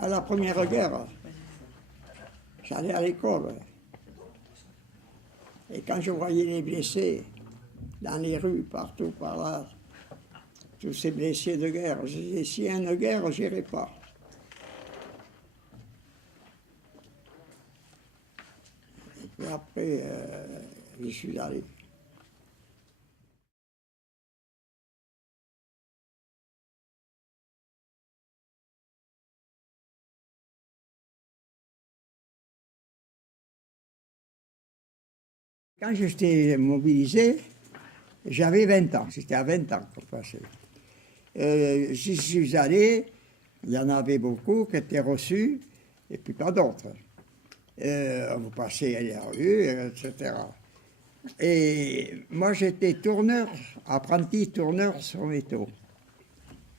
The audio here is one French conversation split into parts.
À la Première Guerre, j'allais à l'école. Et quand je voyais les blessés dans les rues, partout par là, tous ces blessés de guerre, je disais, s'il y a une guerre, je n'irai pas. Et après, j'y suis allé. Quand j'étais mobilisé, j'avais 20 ans, c'était à 20 ans qu'on passait. J'y suis allé, il y en avait beaucoup qui étaient reçus, et puis pas d'autres. Vous passez à la rue, etc. Et moi j'étais tourneur, apprenti tourneur sur métaux,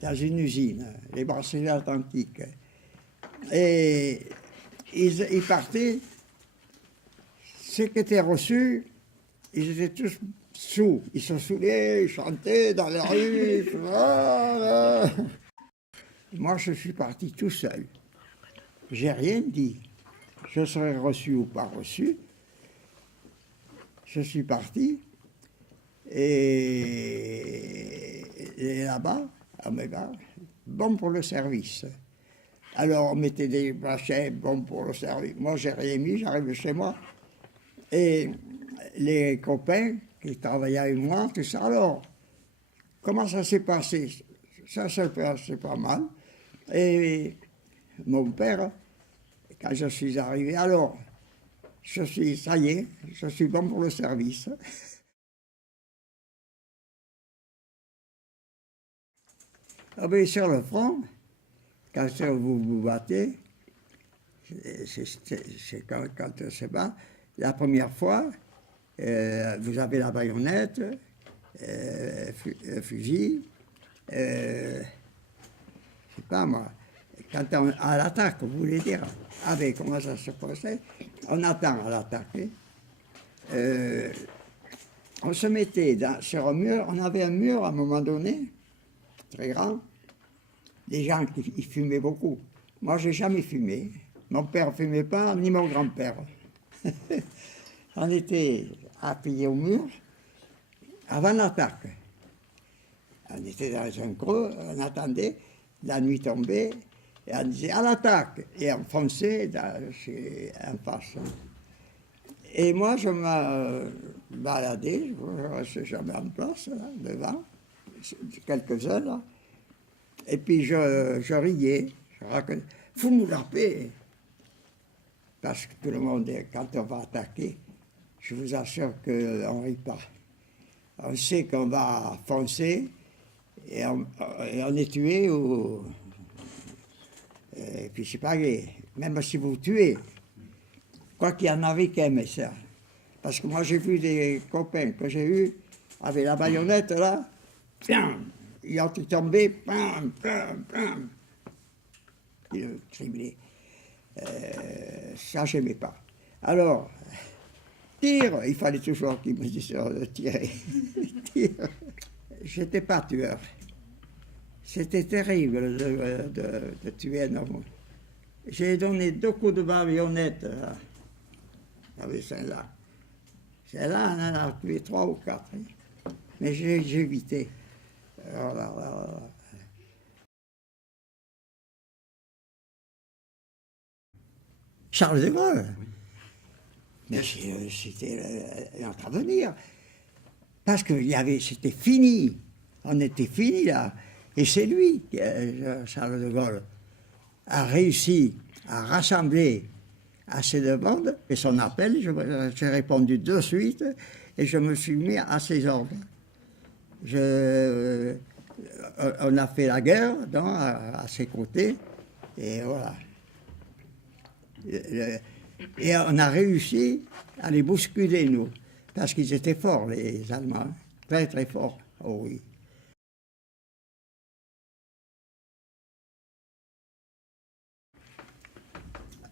dans une usine, les brasseries Atlantiques. Et ils partaient, ceux qui étaient reçus, ils étaient tous sous. Ils se saoulaient, ils chantaient dans la rue. Moi, je suis parti tout seul. J'ai rien dit. Je serais reçu ou pas reçu. Je suis parti. Et là-bas, à Mébar, bon pour le service. Alors, on mettait des machins bons pour le service. Moi, j'ai rien mis, j'arrive chez moi. Et les copains qui travaillaient avec moi, tout ça, alors, comment ça s'est passé? Ça s'est passé pas mal. Et mon père, quand je suis arrivé, alors, ça y est, je suis bon pour le service. Ah ben, sur le front, quand vous vous battez, c'est quand on se bat, la première fois, vous avez la baïonnette, fusil, je sais pas moi, quand on à l'attaque, vous voulez dire, ah ben comment ça se passait? On attend à l'attaque. On se mettait sur un mur, on avait un mur à un moment donné, très grand, des gens qui fumaient beaucoup. Moi, j'ai jamais fumé. Mon père ne fumait pas, ni mon grand-père. On était appuyés au mur avant l'attaque. On était dans un creux, on attendait, la nuit tombait, et on disait à l'attaque, et on fonçait en face. Et moi, je me baladais, je ne restais jamais en place, là, devant, quelques-uns, là. Et puis je riais, je racontais, fous-nous la paix. Parce que tout le monde, quand on va attaquer, je vous assure qu'on ne rit pas. On sait qu'on va foncer et on est tué ou. Et puis c'est pas grave. Même si vous tuez, quoi qu'il y en avait qui aimaient ça. Parce que moi j'ai vu des copains que j'ai eus avec la baïonnette là, ils ont tombé, pam, pam, pam. Ils criblaient. Ça, je n'aimais pas. Alors, tire, il fallait toujours qu'ils me disent de tirer. Tire. Je n'étais pas tueur. C'était terrible de tuer un homme. J'ai donné 2 coups de baïonnette avec celle-là. Celle-là, on en a tué 3 ou 4. Hein. Mais j'ai évité. Charles de Gaulle. Mais c'était notre avenir. Parce que c'était fini. On était fini là. Et c'est lui, Charles de Gaulle, a réussi à rassembler assez de monde. Et son appel, j'ai répondu de suite et je me suis mis à ses ordres. On a fait la guerre à ses côtés. Et voilà. Et on a réussi à les bousculer, nous, parce qu'ils étaient forts, les Allemands, très très forts, oh oui.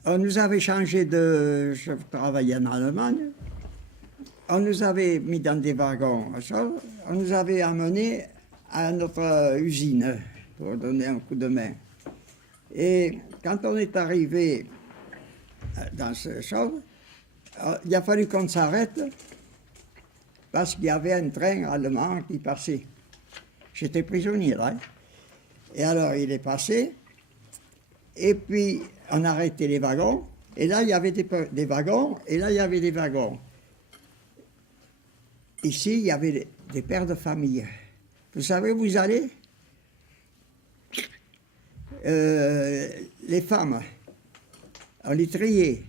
On nous avait changé je travaillais en Allemagne, on nous avait mis dans des wagons, on nous avait amenés à notre usine pour donner un coup de main. Et quand on est arrivé dans ce chose, il a fallu qu'on s'arrête parce qu'il y avait un train allemand qui passait. J'étais prisonnier là. Hein. Et alors il est passé, et puis on a arrêté les wagons, et là il y avait des wagons, et là il y avait des wagons. Ici il y avait des pères de famille. Vous savez où vous allez? Les femmes, on les triait.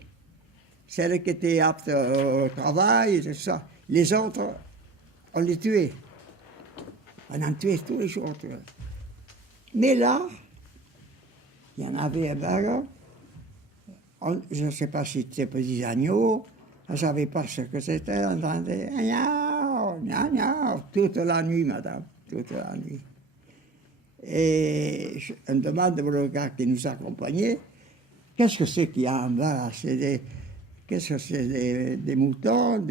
Celles qui étaient aptes au travail, tout ça. Les autres, on les tuait. On en tuait tous les jours. Mais là, il y en avait un wagon. Je ne sais pas si c'était petits agneaux. On ne savait pas ce que c'était. On entendait toute la nuit, madame, toute la nuit. Et on demande au gars qui nous accompagnait, qu'est-ce que c'est qu'il y a en bas? Qu'est-ce que c'est des moutons?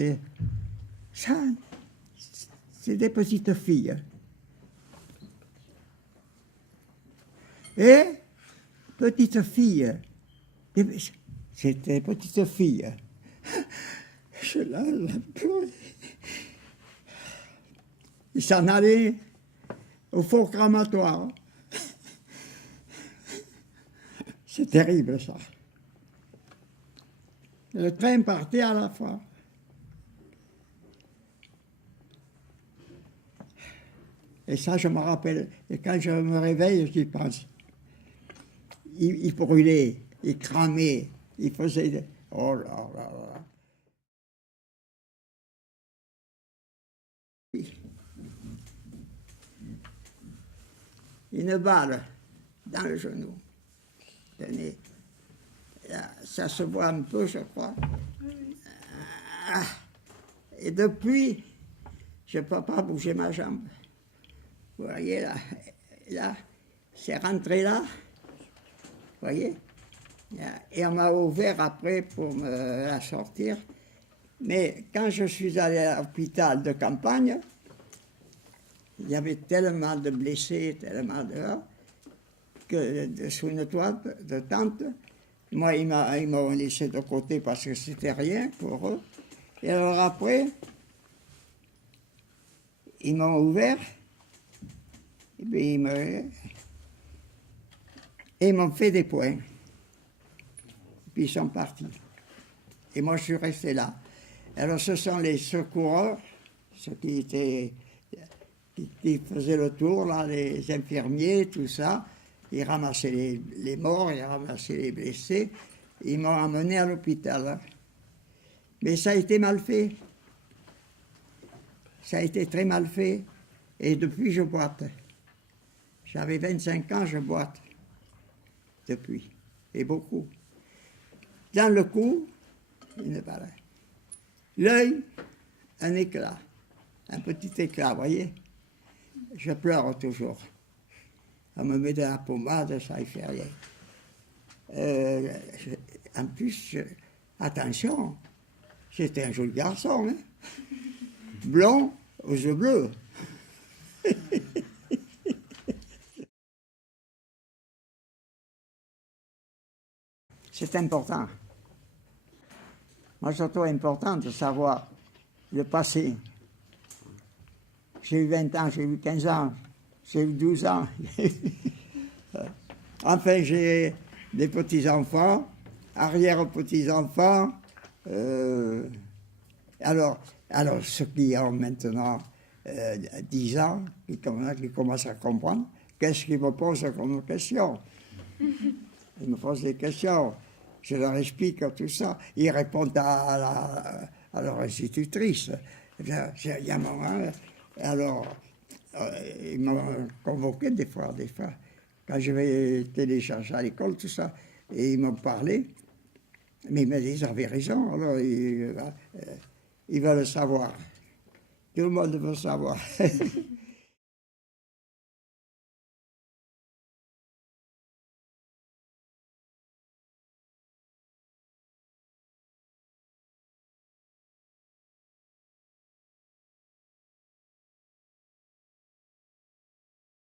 Ça, c'est des petites filles. Et petites filles. C'était des petites filles. Je l'ai pleuré. Ils s'en allaient au four cramatoire. C'est terrible, ça. Le train partait à la fois. Et ça, je me rappelle. Et quand je me réveille, j'y pense. Il brûlait, il cramait, il faisait... Oh là là là. Une balle dans le genou. Tenez. Là, ça se voit un peu, je crois. Et depuis, je ne peux pas bouger ma jambe. Vous voyez, là, c'est rentré là. Vous voyez? Et on m'a ouvert après pour me la sortir. Mais quand je suis allé à l'hôpital de campagne, il y avait tellement de blessés, tellement de... que sous une toile de tente, moi, ils m'ont laissé de côté parce que c'était rien pour eux. Et alors après, ils m'ont ouvert, et puis ils m'ont fait des points. Puis ils sont partis. Et moi, je suis resté là. Alors, ce sont les secoureurs, ceux qui faisaient le tour, là, les infirmiers, tout ça. Ils ramassaient les morts, ils ramassaient les blessés. Ils m'ont emmené à l'hôpital. Hein. Mais ça a été mal fait. Ça a été très mal fait. Et depuis, je boite. J'avais 25 ans, je boite. Depuis. Et beaucoup. Dans le cou, une balle. L'œil, un éclat. Un petit éclat, vous voyez? Je pleure toujours. On me met de la pommade, ça ne fait rien. En plus, attention, j'étais un joli garçon, hein? Blond aux yeux bleus. C'est important. Moi, je trouve important de savoir le passé. J'ai eu 20 ans, j'ai eu 15 ans, j'ai eu 12 ans. Enfin, j'ai des petits-enfants, arrière-petits-enfants. Alors, ceux qui ont maintenant 10 ans, qui commencent à comprendre, qu'est-ce qu'ils me posent comme question? Ils me posent des questions. Je leur explique tout ça. Ils répondent à leur institutrice. Il y a un moment, alors, ils m'ont convoqué des fois, quand je vais télécharger à l'école, tout ça, et ils m'ont parlé. Mais ils me disent, ils avaient raison, alors ils veulent savoir. Tout le monde veut savoir.